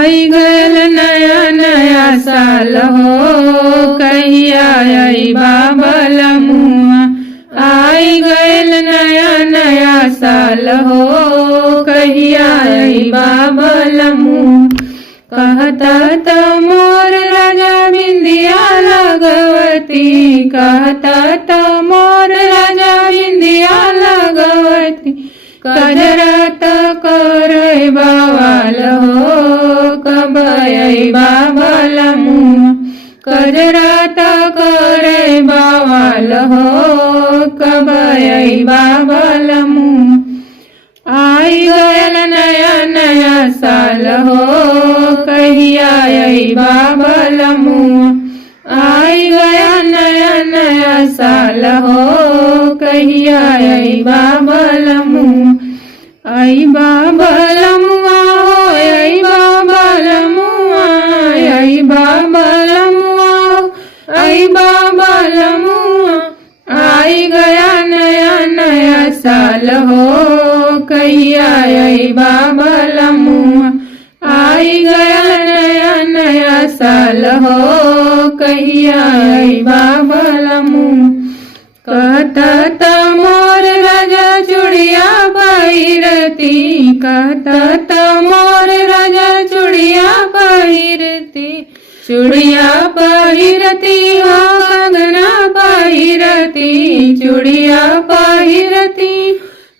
आई गयल नया नया साल हो कहिया आई बलमुआ। आई गयल नया नया साल हो कहिया आई बलमुआ। कहता त मोर राजा बिंदिया लगवती, कहता त मोर राजा बिंदिया लगवती। कजरा त करे बवाल हो कब आई बलमुआ। कजरा त करे बवाल हो कब आई बलमुआ। आई गयल नया नया साल हो कहिया आई बलमुआ। आई गया नया नया साल हो कहिया आई बलमुआ। आई बलमुआ हो आई बलमुआ। आई बलमुआ आई बलमुआ। आई गया नया नया साल हो कहिया आई बलमुआ। आई गया नया नया साल हो कहिया आई बलमुआ। कहता त मोर राजा चूड़िया पहिरती, कहता त मोर राजा चूड़िया पहिरती। चूड़िया पहिरती हो कंगना पहिरती, चूड़िया पहिरती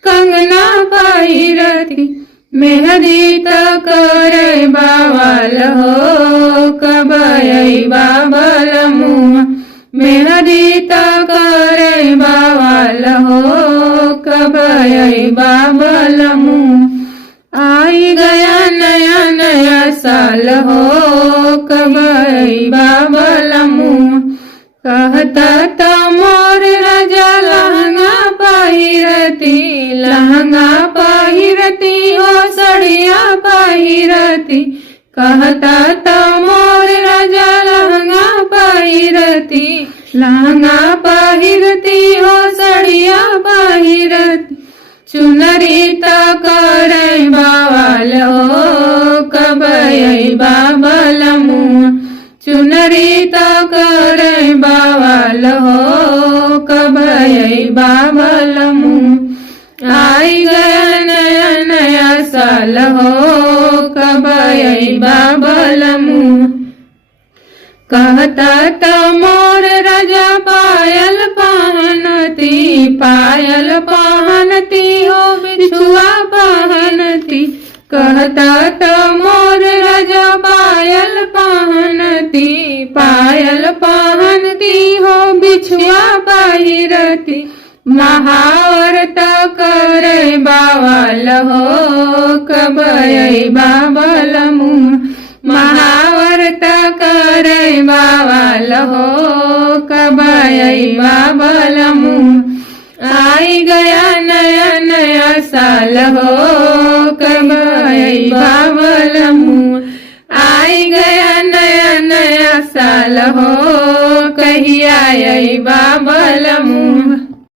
कंगना पहिरती। मेहंदी त करे बवाल हो कब आई बलमुआ। मेहंदी त करे बवाल हो कब आई बलमुआ। आई गया नया नया साल हो कब आई बलमुआ। कहता त मोर राजा लहंगा पहिरती, लहंगा पहिरती हो सड़िया पहिरती। कहता त मोर राजा लहंगा पहिरती, लहंगा पहिरती हो सड़िया पहिरती। चुनरी त करे बवाल हो कब आई बलमुआ। चुनरी त करे बवाल हो कब आई बलमुआ। आई गया नया नया साल हो कब आई बलमुआ। कहता त मोर राजा पायल पहनती, पायल पहनती हो बिछुआ पहनती। कहता त मोर राजा पायल पहनती, पायल पहनती हो बिछुआ पहिरती। महावर त करे बवाल हो कब आई बलमुआ। महावर त करे बवाल हो कब आई बलमुआ। आई गया नया नया साल हो कब आई बलमुआ। आई गया नया नया साल हो कहिया आई बलमुआ।